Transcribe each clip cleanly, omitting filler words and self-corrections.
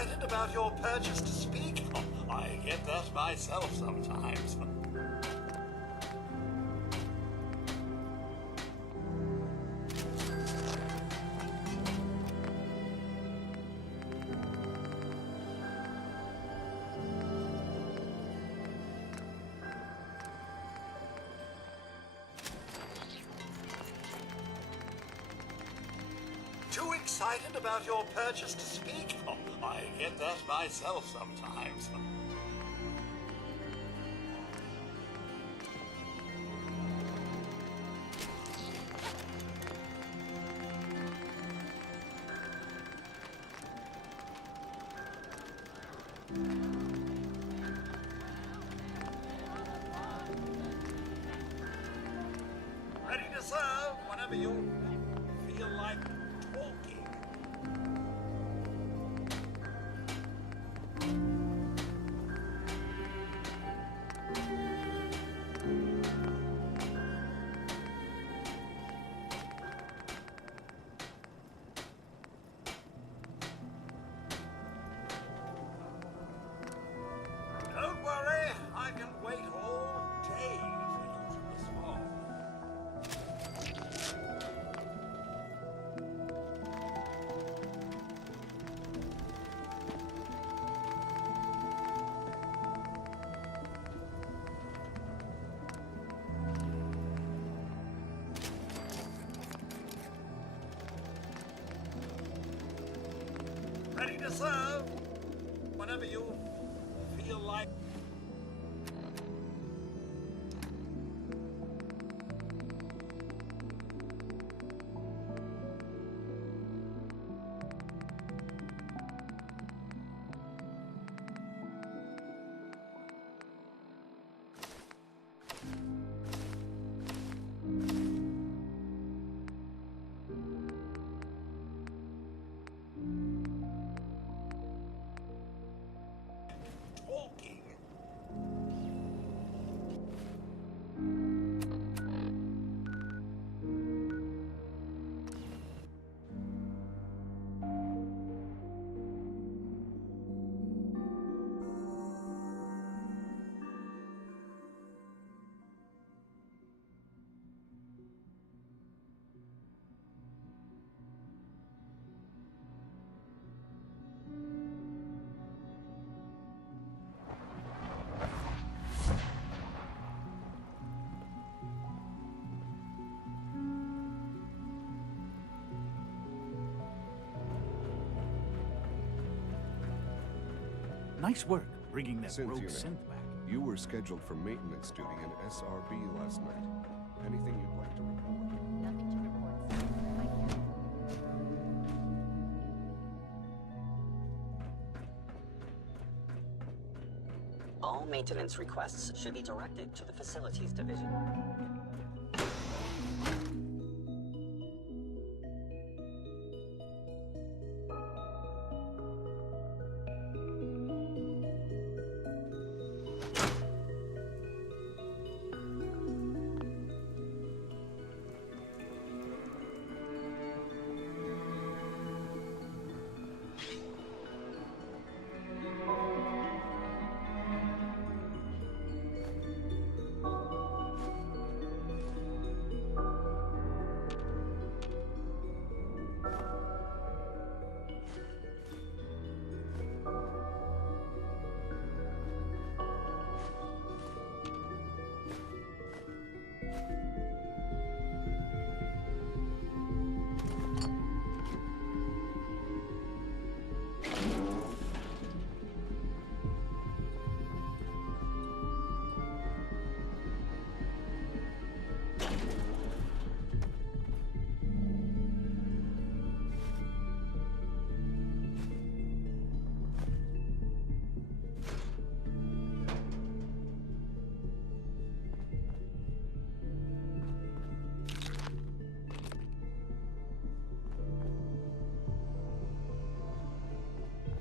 excited about your purchase to speak? I get that myself sometimes. Too excited about your purchase to speak? I get that myself sometimes. Ready to serve whenever you feel like talking. Don't worry, I can wait all day for you to respond. Ready to serve whenever you feel like. Talking. Nice work bringing that Synth rogue unit. synth back. You were scheduled for maintenance duty in SRB last night. Anything you'd like to report? Nothing to report, sir. Thank you. All maintenance requests should be directed to the Facilities Division.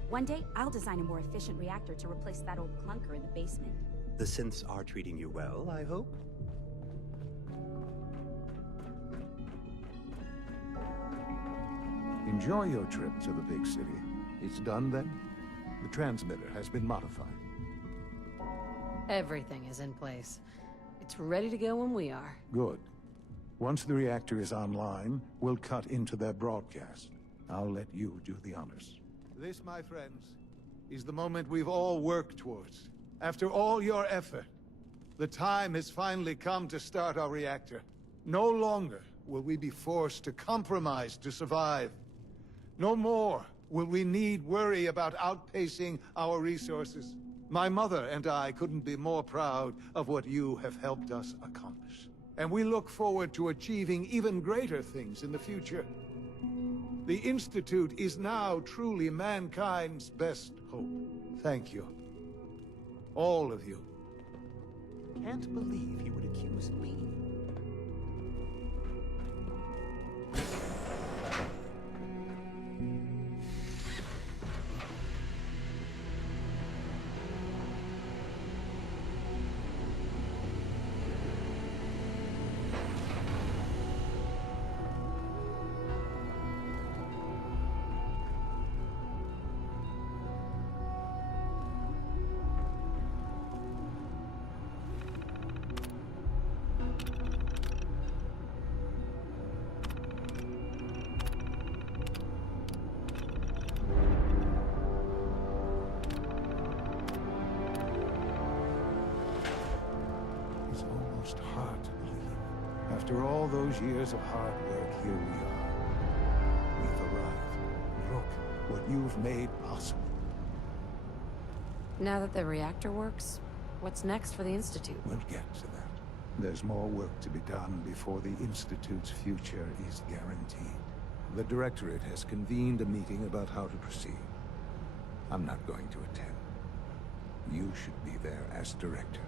One day, I'll design a more efficient reactor to replace that old clunker in the basement. The synths are treating you well, I hope? Enjoy your trip to the big city. It's done then? The transmitter has been modified. Everything is in place. It's ready to go when we are. Good. Once the reactor is online, we'll cut into their broadcast. I'll let you do the honors. This, my friends, is the moment we've all worked towards. After all your effort, the time has finally come to start our reactor. No longer will we be forced to compromise to survive. No more will we need worry about outpacing our resources. My mother and I couldn't be more proud of what you have helped us accomplish. And we look forward to achieving even greater things in the future. The Institute is now truly mankind's best hope. Thank you. All of you. Can't believe he would accuse me. Hard to believe. After all those years of hard work, here we are. We've arrived. Look what you've made possible. Now that the reactor works, what's next for the Institute? We'll get to that. There's more work to be done before the Institute's future is guaranteed. The Directorate has convened a meeting about how to proceed. I'm not going to attend. You should be there as Director.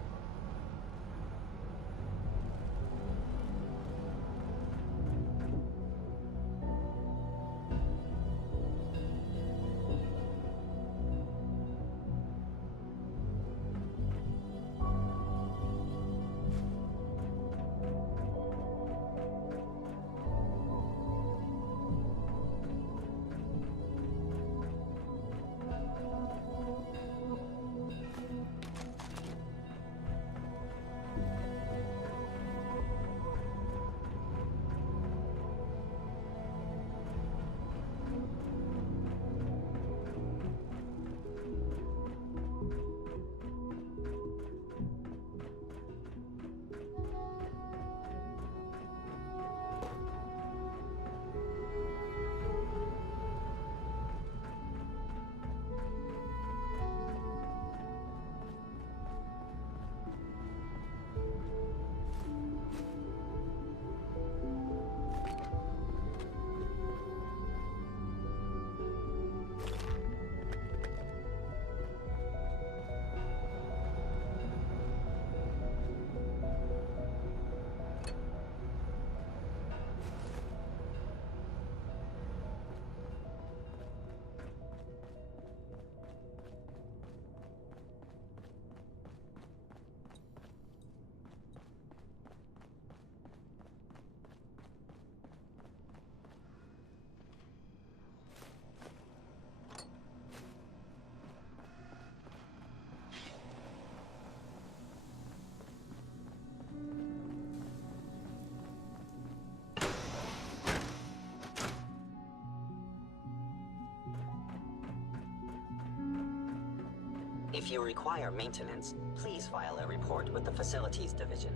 If you require maintenance, please file a report with the Facilities Division.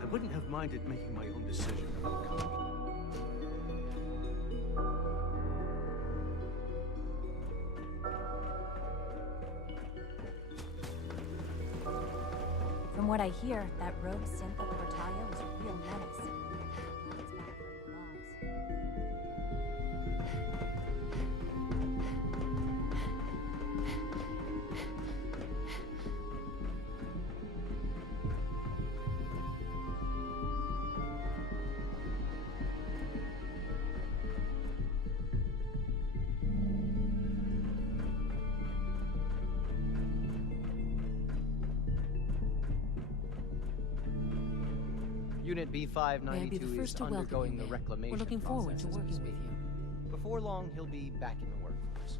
I wouldn't have minded making my own decision about coming. From what I hear, that rogue synth of Cortalia was a real menace. It's back where it belongs. Unit May I be B592 the first is to welcome undergoing you, the ma'am. reclamation We're looking forward to process as we working with speak. you. Before long, he'll be back in the workforce.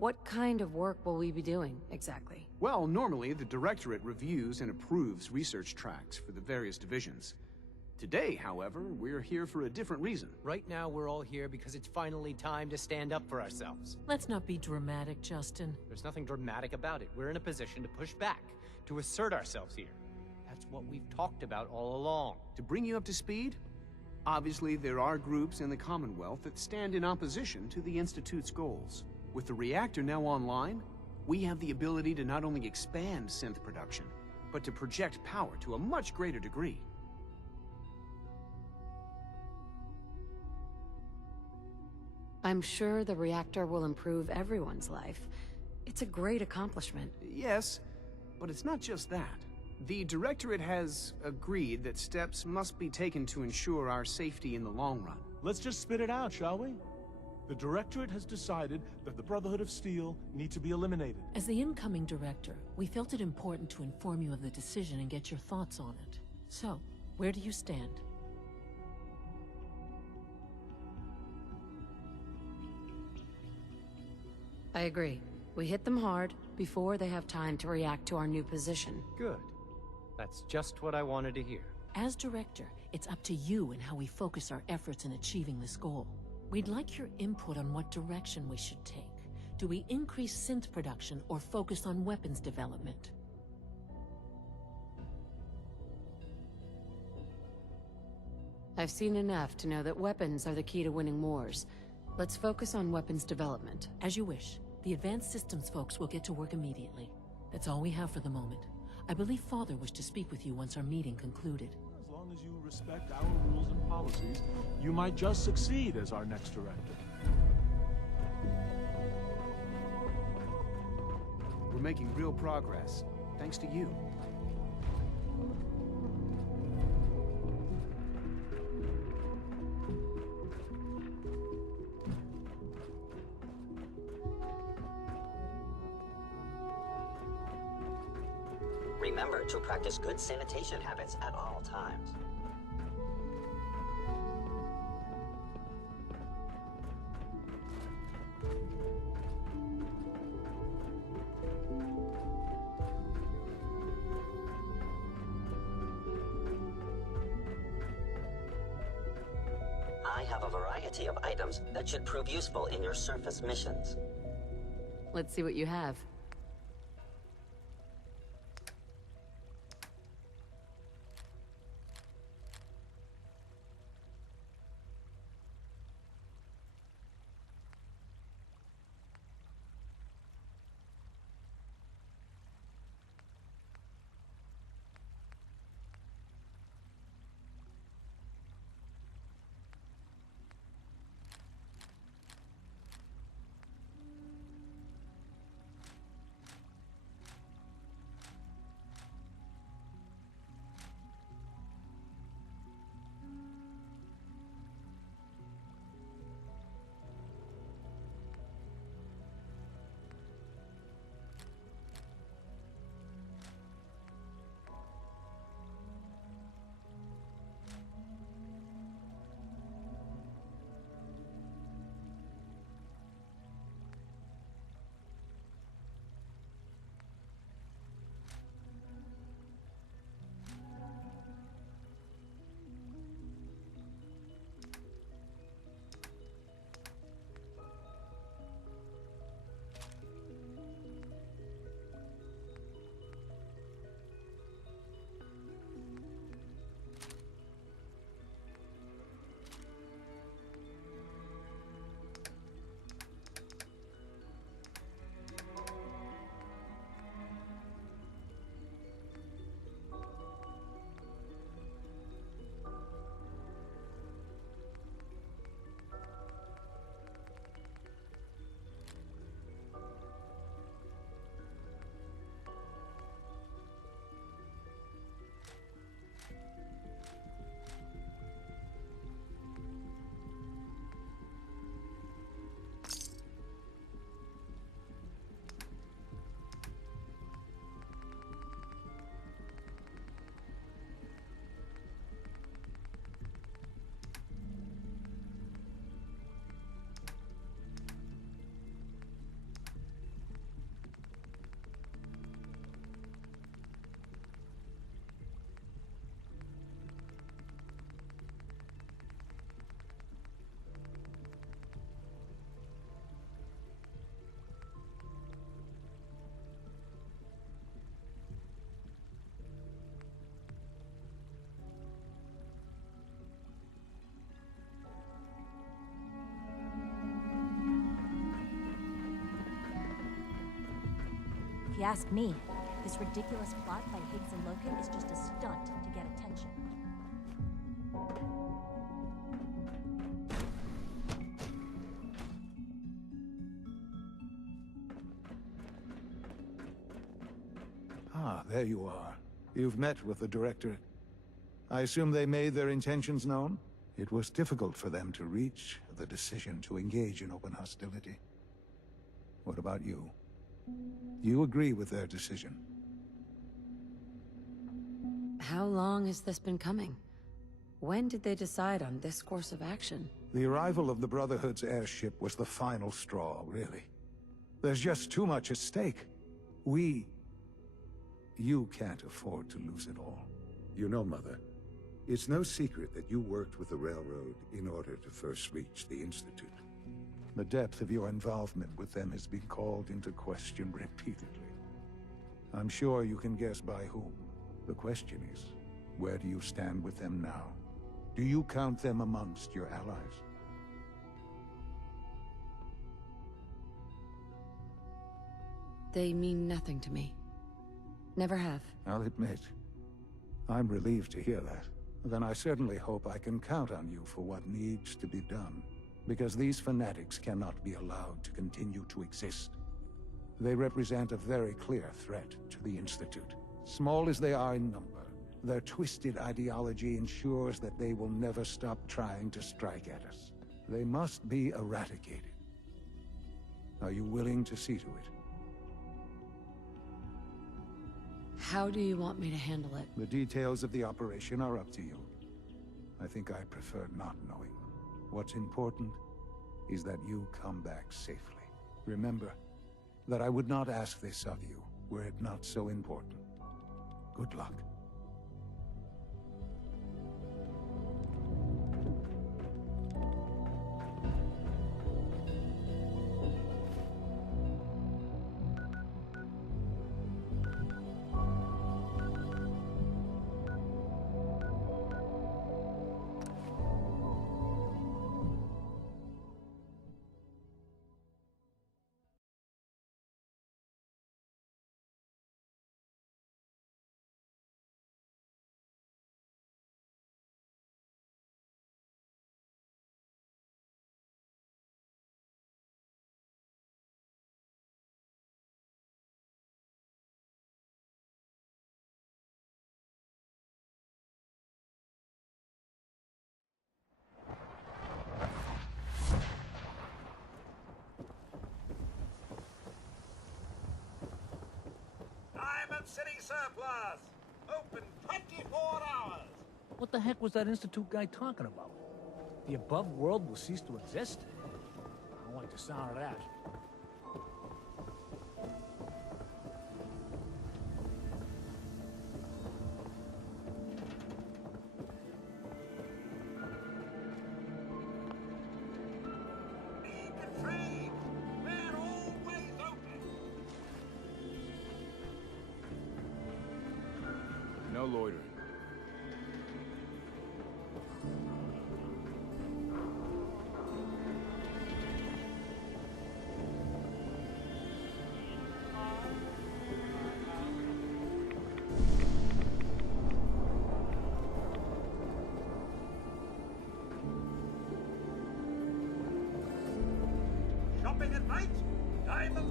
What kind of work will we be doing, exactly? Well, normally the Directorate reviews and approves research tracks for the various divisions. Today, however, we're here for a different reason. Right now, we're all here because it's finally time to stand up for ourselves. Let's not be dramatic, Justin. There's nothing dramatic about it. We're in a position to push back, to assert ourselves here. That's what we've talked about all along. To bring you up to speed, obviously there are groups in the Commonwealth that stand in opposition to the Institute's goals. With the reactor now online, we have the ability to not only expand synth production, but to project power to a much greater degree. I'm sure the reactor will improve everyone's life. It's a great accomplishment. Yes, but it's not just that. The Directorate has agreed that steps must be taken to ensure our safety in the long run. Let's just spit it out, shall we? The Directorate has decided that the Brotherhood of Steel need to be eliminated. As the incoming director, we felt it important to inform you of the decision and get your thoughts on it. So, where do you stand? I agree. We hit them hard before they have time to react to our new position. Good. That's just what I wanted to hear. As director, it's up to you and how we focus our efforts in achieving this goal. We'd like your input on what direction we should take. Do we increase synth production or focus on weapons development? I've seen enough to know that weapons are the key to winning wars. Let's focus on weapons development. As you wish. The advanced systems folks will get to work immediately. That's all we have for the moment. I believe Father wished to speak with you once our meeting concluded. As long as you respect our rules and policies, you might just succeed as our next director. We're making real progress, thanks to you. Remember to practice good sanitation habits at all times. I have a variety of items that should prove useful in your surface missions. Let's see what you have. you ask me. This ridiculous plot by Higgs and Loken is just a stunt to get attention. Ah, there you are. You've met with the Directorate. I assume they made their intentions known? It was difficult for them to reach the decision to engage in open hostility. What about you? You agree with their decision? How long has this been coming? When did they decide on this course of action? The arrival of the Brotherhood's airship was the final straw, really. There's just too much at stake. You can't afford to lose it all. You know, Mother, it's no secret that you worked with the Railroad in order to first reach the Institute. The depth of your involvement with them has been called into question repeatedly. I'm sure you can guess by whom. The question is, where do you stand with them now? Do you count them amongst your allies? They mean nothing to me. Never have. I'll admit, I'm relieved to hear that. Then I certainly hope I can count on you for what needs to be done. Because these fanatics cannot be allowed to continue to exist. They represent a very clear threat to the Institute. Small as they are in number, their twisted ideology ensures that they will never stop trying to strike at us. They must be eradicated. Are you willing to see to it? How do you want me to handle it? The details of the operation are up to you. I think I prefer not knowing. What's important is that you come back safely. Remember that I would not ask this of you were it not so important. Good luck. City surplus! Open 24 hours! What the heck was that Institute guy talking about? The above world will cease to exist? I don't like the sound of that. Need to trade! We're always open! No loitering. Shopping at night? Diamond?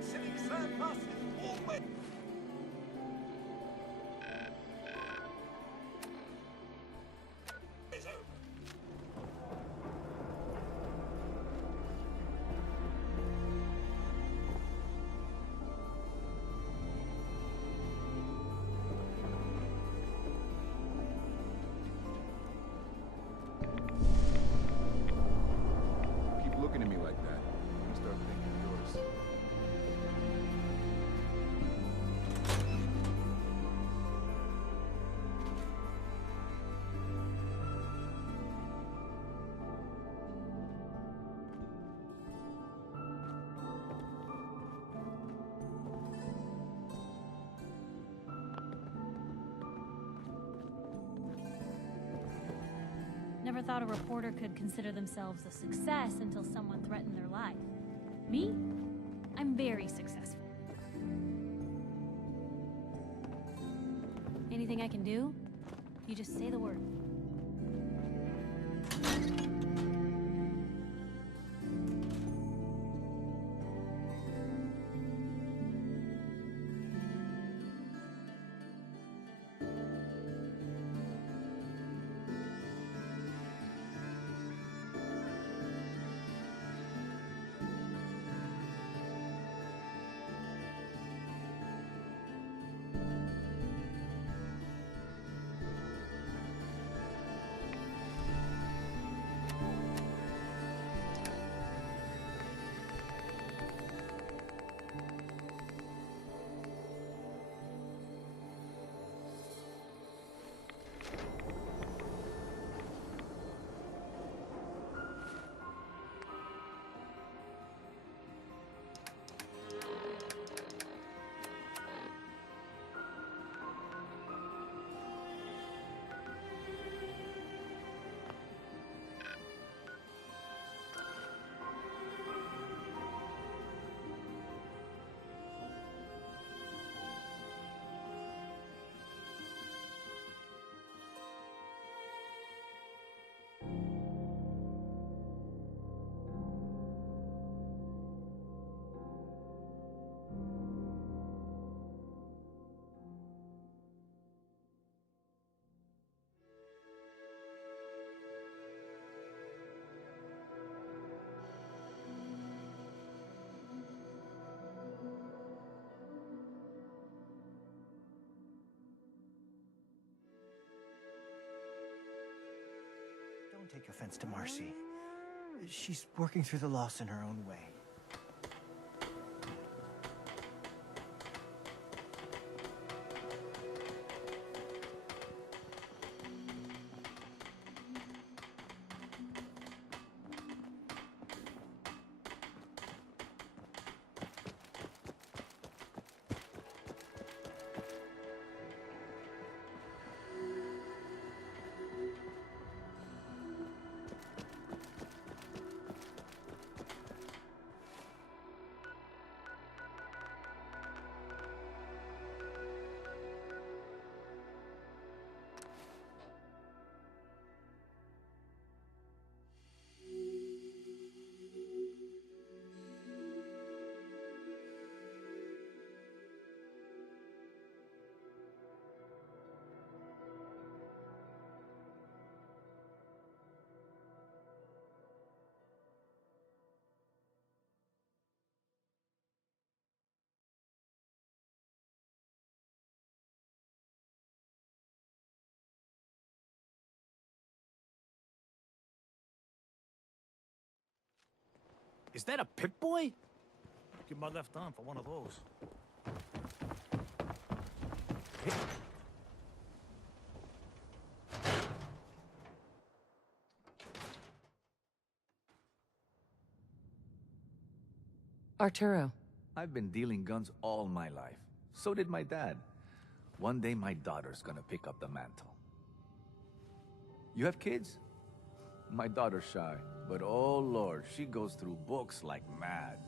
City surplus is always... Never thought a reporter could consider themselves a success until someone threatened their life. Me? I'm very successful. Anything I can do? You just say the word. Don't take offense to Marcy. She's working through the loss in her own way. Is that a Pip-Boy? Give my left arm for one of those. Arturo. I've been dealing guns all my life. So did my dad. One day my daughter's gonna pick up the mantle. You have kids? My daughter's shy, but oh Lord, she goes through books like mad.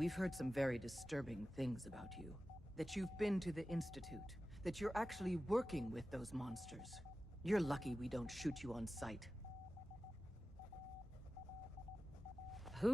We've heard some very disturbing things about you. That you've been to the Institute. That you're actually working with those monsters. You're lucky we don't shoot you on sight.